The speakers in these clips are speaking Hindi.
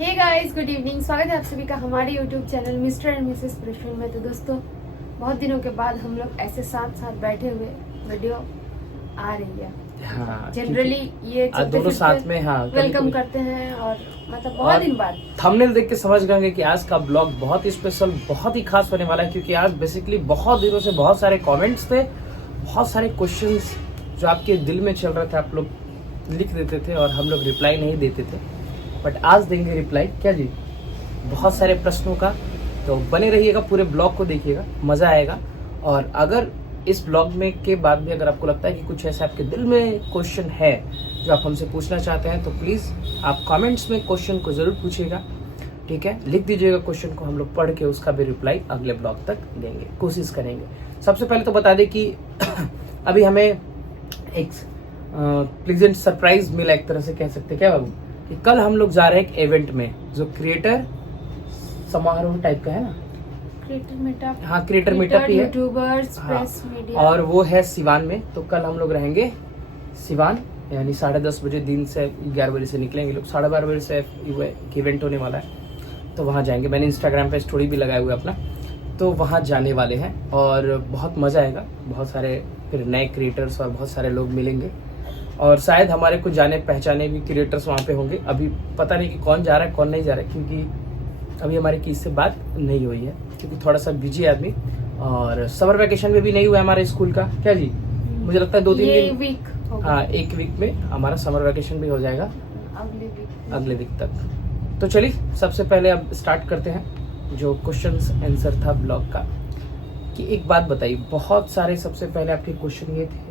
Hey guys, good evening. स्वागत है आप सभी का हमारे YouTube channel mister and Mrs प्रश्न में। तो दोस्तों, बहुत दिनों के बाद हम लोग ऐसे साथ साथ बैठे हुए वीडियो आ रही है। हाँ, जनरली ये दोनों साथ में वेलकम करते हैं और मतलब बहुत दिन बाद थंबनेल देख के समझ गए कि आज का ब्लॉग बहुत ही स्पेशल, बहुत ही खास होने वाला है। क्योंकि आज बेसिकली बहुत दिनों से बहुत सारे कमेंट्स थे, बहुत सारे क्वेश्चंस जो आपके दिल में चल रहे थे, आप लोग लिख देते थे और हम लोग रिप्लाई नहीं देते थे, बट आज देंगे रिप्लाई। क्या जी, बहुत सारे प्रश्नों का। तो बने रहिएगा, पूरे ब्लॉग को देखिएगा, मजा आएगा। और अगर इस ब्लॉग में के बाद भी अगर आपको लगता है कि कुछ ऐसा आपके दिल में क्वेश्चन है जो आप हमसे पूछना चाहते हैं, तो प्लीज आप कमेंट्स में क्वेश्चन को जरूर पूछिएगा। ठीक है, लिख दीजिएगा क्वेश्चन को, हम लोग पढ़ के उसका भी रिप्लाई अगले ब्लॉग तक देंगे, कोशिश करेंगे। सबसे पहले तो बता दें कि अभी हमें एक प्लीजेंट सरप्राइज मिला, एक तरह से कह सकते हैं। क्या बाबू, कि कल हम लोग जा रहे हैं एक इवेंट में जो क्रिएटर समारोह टाइप का है ना, क्रिएटर मीटअप ही है, यूट्यूबर्स, प्रेस मीडिया, और वो है सिवान में। तो कल हम लोग रहेंगे सिवान, यानी 10:30 बजे, दिन से 11 बजे से निकलेंगे लोग, 12:30 बजे से इवेंट होने वाला है। तो वहाँ जाएंगे, मैंने इंस्टाग्राम पे स्टोरी भी लगाया हुआ है अपना। तो वहाँ जाने वाले हैं और बहुत मजा आएगा। बहुत सारे फिर नए क्रिएटर्स और बहुत सारे लोग मिलेंगे, और शायद हमारे कुछ जाने पहचाने भी क्रिएटर्स वहाँ पे होंगे। अभी पता नहीं कि कौन जा रहा है कौन नहीं जा रहा है, क्योंकि अभी हमारी किसी से बात नहीं हुई है, क्योंकि थोड़ा सा बिजी है आदमी। और समर वैकेशन में भी नहीं हुआ है हमारे स्कूल का। क्या जी, मुझे लगता है 2-3 दिन वीक, हाँ, एक वीक में हमारा समर वैकेशन भी हो जाएगा, अगले वीक तक। तो चलिए, सबसे पहले अब स्टार्ट करते हैं जो क्वेश्चन आंसर था ब्लॉग का। कि एक बात बताइए, बहुत सारे सबसे पहले आपके क्वेश्चन ये थे,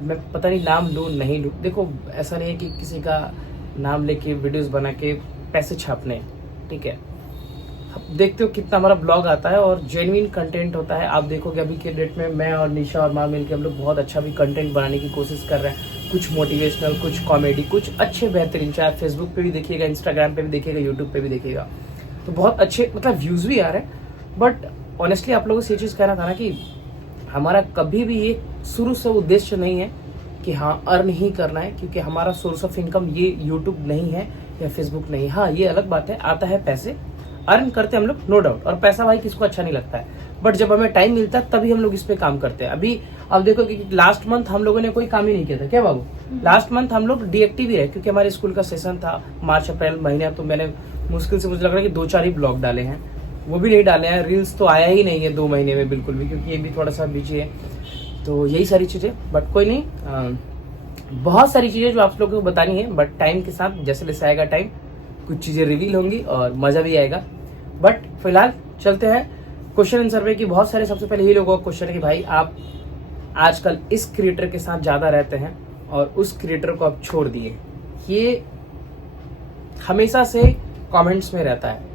मैं पता नहीं नाम लूँ नहीं लूँ। देखो, ऐसा नहीं है कि किसी का नाम लेके वीडियोस बना के पैसे छापने, ठीक है। देखते हो कितना हमारा ब्लॉग आता है और जेन्युइन कंटेंट होता है। आप देखोगे अभी के डेट में मैं और निशा और माँ मिलकर हम लोग बहुत अच्छा भी कंटेंट बनाने की कोशिश कर रहे हैं। कुछ मोटिवेशनल, कुछ कॉमेडी, कुछ अच्छे बेहतरीन, चाहे फेसबुक पे भी देखिएगा, इंस्टाग्राम पे भी देखिएगा, यूट्यूब पे भी देखिएगा। तो बहुत अच्छे मतलब व्यूज भी आ रहे हैं। बट ऑनेस्टली आप लोगों से ये चीज़ कहना था ना कि हमारा कभी भी ये शुरू से उद्देश्य नहीं है कि हाँ अर्न ही करना है, क्योंकि हमारा सोर्स ऑफ इनकम ये यूट्यूब नहीं है या फेसबुक नहीं। हाँ, ये अलग बात है, आता है पैसे, अर्न करते हैं हम लोग, नो डाउट। और पैसा भाई किसको अच्छा नहीं लगता है, बट जब हमें टाइम मिलता है तभी हम लोग इस पे काम करते हैं। अभी अब देखो कि लास्ट मंथ हम लोगों ने कोई काम ही नहीं किया था। क्या बाबू, लास्ट मंथ हम लोग डीएक्टिव ही रहे, क्योंकि हमारे स्कूल का सेशन था मार्च अप्रैल महीने। तो मैंने मुश्किल से मुझे लग रहा है कि 2-4 ही ब्लॉग डाले हैं, वो भी नहीं डाले हैं। रील्स तो आया ही नहीं है 2 महीने में बिल्कुल भी, क्योंकि ये भी थोड़ा सा बिजी है। तो यही सारी चीजें, बट कोई नहीं, बहुत सारी चीजें जो आप लोगों को बतानी है, बट टाइम के साथ जैसे जैसे आएगा टाइम, कुछ चीजें रिवील होंगी और मजा भी आएगा। बट फिलहाल चलते हैं क्वेश्चन आंसर पे। कि बहुत सारे सबसे पहले ही लोगों का क्वेश्चन है कि भाई आप आजकल इस क्रिएटर के साथ ज्यादा रहते हैं और उस क्रिएटर को आप छोड़ दिए। ये हमेशा से कमेंट्स में रहता है।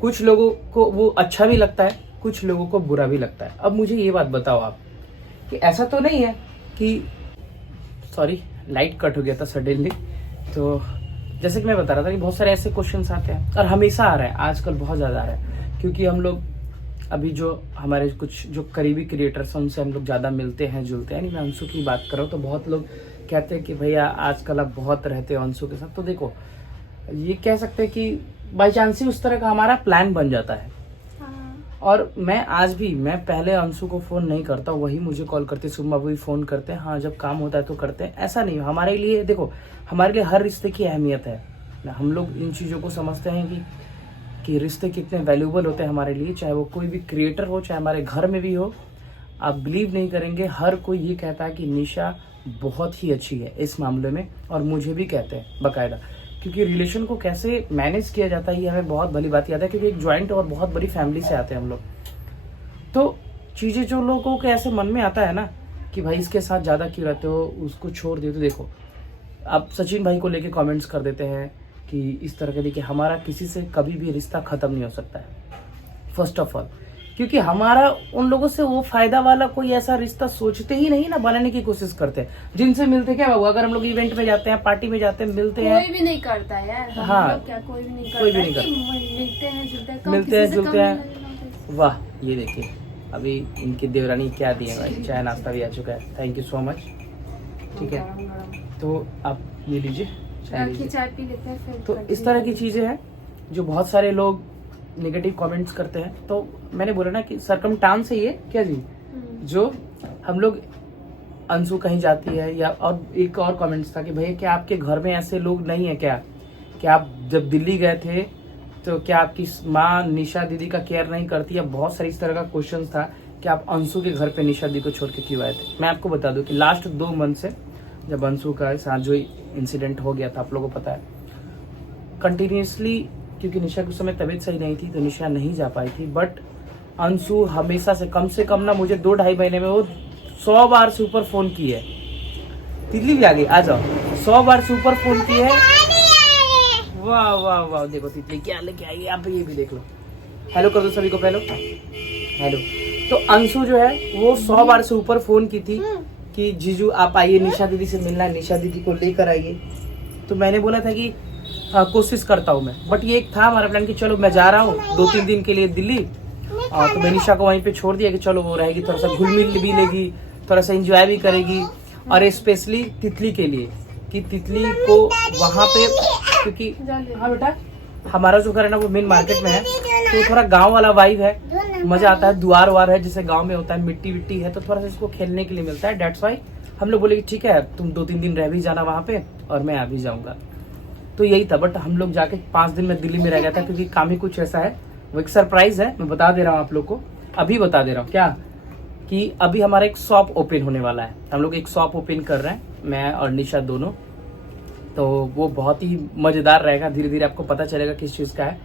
कुछ लोगों को वो अच्छा भी लगता है, कुछ लोगों को बुरा भी लगता है। अब मुझे ये बात बताओ आप कि ऐसा तो नहीं है कि, सॉरी लाइट कट हो गया था सडनली। तो जैसे कि मैं बता रहा था कि बहुत सारे ऐसे क्वेश्चंस आते हैं और हमेशा आ रहा है, आजकल बहुत ज्यादा आ रहा है। क्योंकि हम लोग अभी जो हमारे कुछ जो करीबी क्रिएटर्स हैं उनसे हम लोग ज्यादा मिलते हैं जुलते हैं। मैं अंशु की बात कर रहा हूँ, तो बहुत लोग कहते हैं कि भैया आजकल आप बहुत रहते हो अंशु के साथ। तो देखो, ये कह सकते हैं कि बाई चांस ही उस तरह का हमारा प्लान बन जाता है। और मैं आज भी, मैं पहले अंशु को फोन नहीं करता, वही मुझे कॉल करते, सुबह वही फोन करते हैं। हाँ, जब काम होता है तो करते हैं, ऐसा नहीं। हमारे लिए देखो, हमारे लिए हर रिश्ते की अहमियत है। हम लोग इन चीज़ों को समझते हैं कि रिश्ते कितने वैल्यूबल होते हैं हमारे लिए, चाहे वो कोई भी क्रिएटर हो, चाहे हमारे घर में भी हो। आप बिलीव नहीं करेंगे, हर कोई ये कहता है कि निशा बहुत ही अच्छी है इस मामले में, और मुझे भी कहते हैं बाकायदा। क्योंकि रिलेशन को कैसे मैनेज किया जाता है ये हमें बहुत भली बात याद है, क्योंकि एक ज्वाइंट और बहुत बड़ी फैमिली से आते हैं हम लोग। तो चीजें जो लोगों के ऐसे मन में आता है ना कि भाई इसके साथ ज्यादा क्यों रहते हो, उसको छोड़ दिए। तो देखो, आप सचिन भाई को लेके कमेंट्स कर देते हैं कि इस तरह के। देखिए, हमारा किसी से कभी भी रिश्ता खत्म नहीं हो सकता है, फर्स्ट ऑफ ऑल, क्योंकि हमारा उन लोगों से वो फायदा वाला कोई ऐसा रिश्ता सोचते ही नहीं ना, बनाने की कोशिश करते हैं। जिनसे मिलते क्या बाबू, अगर हम लोग इवेंट में जाते हैं, पार्टी में जाते हैं, मिलते हैं, कोई भी नहीं करता यार। हाँ, क्या कोई भी नहीं करता, मिलते हैं जुलते हैं। वाह, ये देखिए अभी इनकी देवरानी क्या दी है भाई, चाय नाश्ता भी आ चुका है, थैंक यू सो मच। ठीक है, तो आप ये लीजिए, चाय पी लेते हैं फिर। तो इस तरह की चीजें हैं जो बहुत सारे लोग नेगेटिव कमेंट्स करते हैं। तो मैंने बोला ना कि सरकमस्टांस है ये क्या जी, जो हम लोग अंशु कहीं जाती है या और एक और कमेंट्स था कि भैया क्या आपके घर में ऐसे लोग नहीं है क्या कि आप जब दिल्ली गए थे तो क्या आपकी माँ निशा दीदी का केयर नहीं करती, या बहुत सारी इस तरह का क्वेश्चन था कि आप अंशु के घर पे निशा दीदी को छोड़ के क्यों आए थे। मैं आपको बता दूं कि लास्ट 2 मंथ से जब अंशु का साथ जो इंसिडेंट हो गया था, आप लोगों को पता है, कंटिन्यूसली, क्योंकि निशा के समय तबीयत सही नहीं थी तो निशा नहीं जा पाई थी, बट अंशु हमेशा से कम ना मुझे 2-2.5 महीने में वो 100 बार से ऊपर फोन की है। तितली भी आ गई, आ जाओ। 100 बार से ऊपर फोन की है। वाह वाह वाह, देखो तितली क्या लेके आई है, आप ये भी देख लो। हेलो कर दो सभी को पहले, हेलो। तो अंशु जो है वो 100 बार से ऊपर फोन की थी कि जीजू आप आइए, निशा दीदी से मिलना है, निशा दीदी को लेकर आइए। तो मैंने बोला था कि कोशिश करता हूँ मैं, बट ये एक था हमारा प्लान कि चलो मैं जा रहा हूँ 2-3 दिन के लिए दिल्ली, तो मैं निशा को वहीं पे छोड़ दिया कि चलो वो रहेगी, थोड़ा सा घुल मिल भी लेगी, थोड़ा सा एंजॉय भी करेगी। और स्पेशली तितली के लिए कि तितली को वहाँ पे, क्योंकि हाँ बेटा हमारा जो घर है ना वो मेन मार्केट में है, तो थोड़ा गांव वाला वाइब है, मजा आता है, द्वार वार है जैसे गांव में होता है, मिट्टी विट्टी है, तो थोड़ा सा इसको खेलने के लिए मिलता है। डेट्स वाई हम लोग बोले कि ठीक है तुम 2-3 दिन रह भी जाना वहाँ पे और मैं आ भी जाऊंगा। तो यही था, बट हम लोग जाके 5 दिन में दिल्ली में रह गया था, क्योंकि काम ही कुछ ऐसा है। वो एक सरप्राइज है, मैं बता दे रहा हूँ आप लोग को, अभी बता दे रहा हूँ क्या, कि अभी हमारा एक शॉप ओपन होने वाला है। हम लोग एक शॉप ओपन कर रहे हैं, मैं और निशा दोनों। तो वो बहुत ही मजेदार रहेगा, धीरे धीरे आपको पता चलेगा किस चीज का है।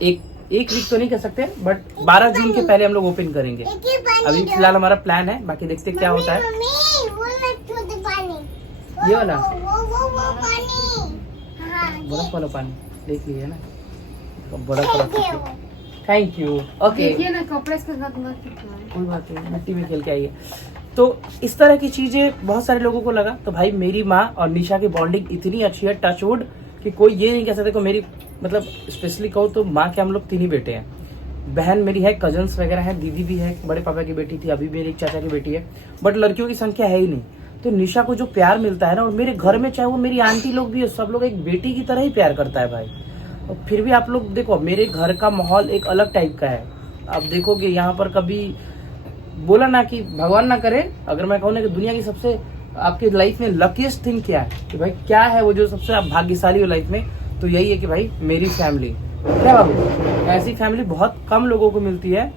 एक वीक तो नहीं कह सकते, बट 12 जून के पहले हम लोग ओपन करेंगे। अभी फिलहाल हमारा प्लान है, बाकी देखते क्या होता है। ये वाला बर्फ वाला पानी देख लीजिए ना, बर्फ वाला। Thank you. ओके, देखिए ना कपड़े के साथ कोई बात नहीं, मिट्टी में खेल के आइए। तो इस तरह की चीजें बहुत सारे लोगों को लगा। तो भाई मेरी माँ और निशा की बॉन्डिंग इतनी अच्छी है, टचवुड, कि कोई ये नहीं कह सकते को मेरी, मतलब स्पेशली कहूँ तो माँ के हम लोग 3 ही बेटे हैं, बहन मेरी है, कजन्स वगैरह है, दीदी भी है, बड़े पापा की बेटी थी, अभी मेरी एक चाचा की बेटी है, बट लड़कियों की संख्या है ही नहीं। तो निशा को जो प्यार मिलता है ना, और मेरे घर में चाहे वो मेरी आंटी लोग भी है, सब लोग एक बेटी की तरह ही प्यार करता है भाई। और फिर भी आप लोग देखो मेरे घर का माहौल एक अलग टाइप का है। आप देखोगे यहाँ पर कभी बोला ना कि भगवान ना करे, अगर मैं कहूँ ना कि दुनिया की सबसे आपके लाइफ में लकीस्ट थिंग क्या है, कि भाई क्या है वो जो सबसे आप भाग्यशाली हो लाइफ में, तो यही है कि भाई मेरी फैमिली। क्या बाबू, ऐसी फैमिली बहुत कम लोगों को मिलती है,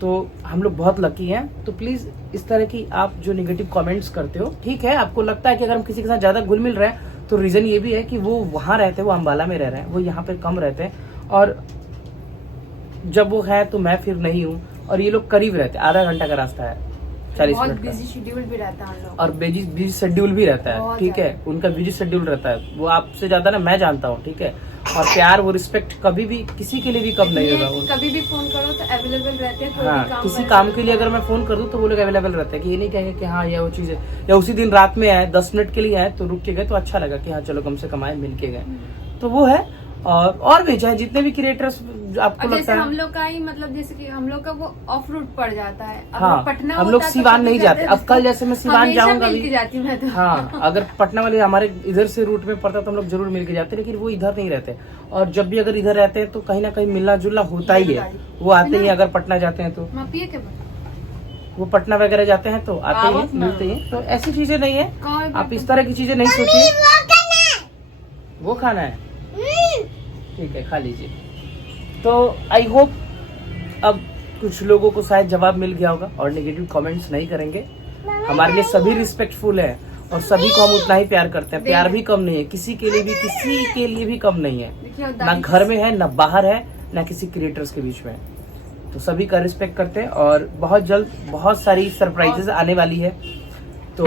तो हम लोग बहुत लकी हैं। तो प्लीज इस तरह की आप जो नेगेटिव कमेंट्स करते हो, ठीक है आपको लगता है कि अगर हम किसी के साथ ज्यादा घुल मिल रहे हैं, तो रीजन ये भी है कि वो वहां रहते हैं, वो अम्बाला में रह रहे हैं, वो यहाँ पे कम रहते हैं, और जब वो है तो मैं फिर नहीं हूँ, और ये लोग करीब रहते हैं, आधा घंटा का रास्ता है, 40 मिनट का। बिजी शेड्यूल भी रहता है हम लोग, और बिजी शेड्यूल भी रहता है, ठीक है, उनका बिजी शेड्यूल रहता है, वो आपसे ज्यादा ना मैं जानता हूँ, ठीक है। और प्यार वो रिस्पेक्ट कभी भी किसी के लिए भी कम नहीं होगा। कभी भी फोन करो तो अवेलेबल रहते हैं, हाँ, किसी काम के लिए अगर मैं फोन कर दूं तो वो लोग अवेलेबल रहते हैं, कि ये नहीं कहेंगे कि हाँ ये वो चीज है, या उसी दिन रात में आए 10 मिनट के लिए आए तो रुक के गए, तो अच्छा लगा कि हाँ चलो कम से कम आए, मिल के गए, तो वो है। और भी चाहे जितने भी क्रिएटर्स आपको लगता है, हम लोग का ही मतलब जैसे कि हम लोग का वो ऑफ रूट पड़ जाता है। हाँ, पटना हम लोग सिवान नहीं जाते। अब कल जैसे मैं सिवान जाऊंगा अभी जाती मैं तो। हाँ, अगर पटना वाले हमारे इधर से रूट में पड़ता तो हम लोग जरूर मिलके जाते, लेकिन वो इधर नहीं रहते, और जब भी अगर इधर रहते हैं तो कहीं ना कहीं मिलना जुलना होता ही है। वो आते ही अगर पटना जाते हैं तो, वो पटना वगैरह जाते हैं तो आते ही मिलते ही, तो ऐसी चीजें नहीं है, आप इस तरह की चीजें नहीं सोचिए। वो खाना है, ठीक है खा लीजिए। तो आई होप अब कुछ लोगों को शायद जवाब मिल गया होगा, और नेगेटिव कमेंट्स नहीं करेंगे। हमारे लिए सभी रिस्पेक्टफुल है, और सभी को हम उतना ही प्यार करते हैं, प्यार भी कम नहीं है, किसी के लिए भी कम नहीं है, ना घर में है, ना बाहर है, ना किसी क्रिएटर्स के बीच में। तो सभी का रिस्पेक्ट करते हैं, और बहुत जल्द बहुत सारी सरप्राइजेस आने वाली है, तो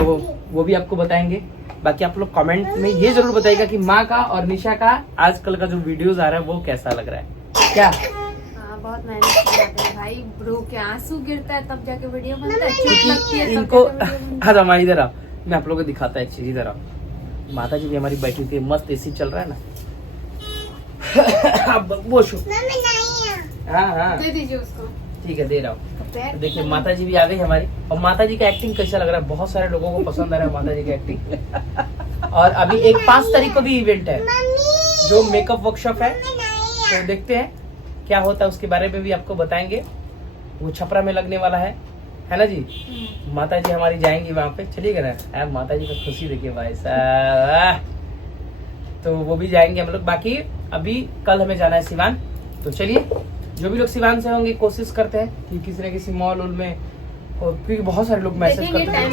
वो भी आपको बताएंगे। बाकी आप लोग कमेंट में ये जरूर बताइएगा कि माँ का और निशा का आजकल का जो वीडियोस आ रहा है वो कैसा लग रहा है। क्या बहुत मेहनत करते हैं भाई, ब्रो के आंसू गिरता है तब जाके वीडियो बनता है, चोट लगती है इनको। हाँ माँ इधर आओ, मैं आप लोगों को दिखाता है एक चीज, इधर आओ। माता जी भी हमारी बैठी थी, मस्त एसी चल रहा है ना। वो हाँ दे दीजिए उसको, ठीक है दे रहा हूँ। देखिए माता जी भी आ गई हमारी, और माता जी का एक्टिंग कैसा लग रहा है, बहुत सारे लोगों को पसंद आ रहा है माता जी का एक्टिंग। और अभी एक 5 तारीख को भी इवेंट है जो मेकअप वर्कशॉप है, तो देखते हैं क्या होता है, उसके बारे में भी आपको बताएंगे। वो छपरा में लगने वाला है ना जी। माता जी हमारी जाएंगी वहां पे, चलिएगा ना। माता जी का खुशी देखिए भाई साहब, तो वो भी जाएंगे हम लोग। बाकी अभी कल हमें जाना है सिवान, तो चलिए जो भी लोग सिवान से होंगे कोशिश करते हैं कि किसी न किसी मॉल उल में, और क्योंकि बहुत सारे लोग मैसेज करते हैं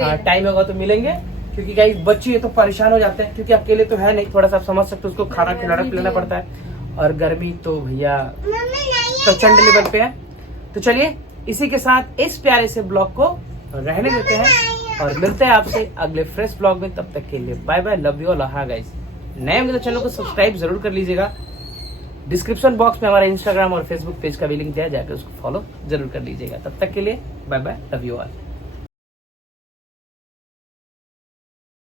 हाँ टाइम होगा तो मिलेंगे, क्योंकि गाइस बच्चे ये तो परेशान हो जाते हैं, क्योंकि अकेले तो है नहीं, थोड़ा सा आप समझ सकते हो, उसको खाना खिलाना पिलाना पड़ता है, और गर्मी तो भैया प्रचंड लेवल पे है। तो चलिए इसी के साथ इस प्यारे से ब्लॉग को रहने देते हैं और मिलते हैं आपसे अगले फ्रेश ब्लॉग में। तब तक के लिए bye bye, love you all. हाँ गाइस, नए होंगे तो चैनल को सब्सक्राइब जरूर कर लीजिएगा। डिस्क्रिप्शन बॉक्स में हमारा इंस्टाग्राम और फेसबुक पेज का भी लिंक दिया है, जाकर उसको फॉलो जरूर कर लीजिएगा। तब तक के लिए bye bye, love you all.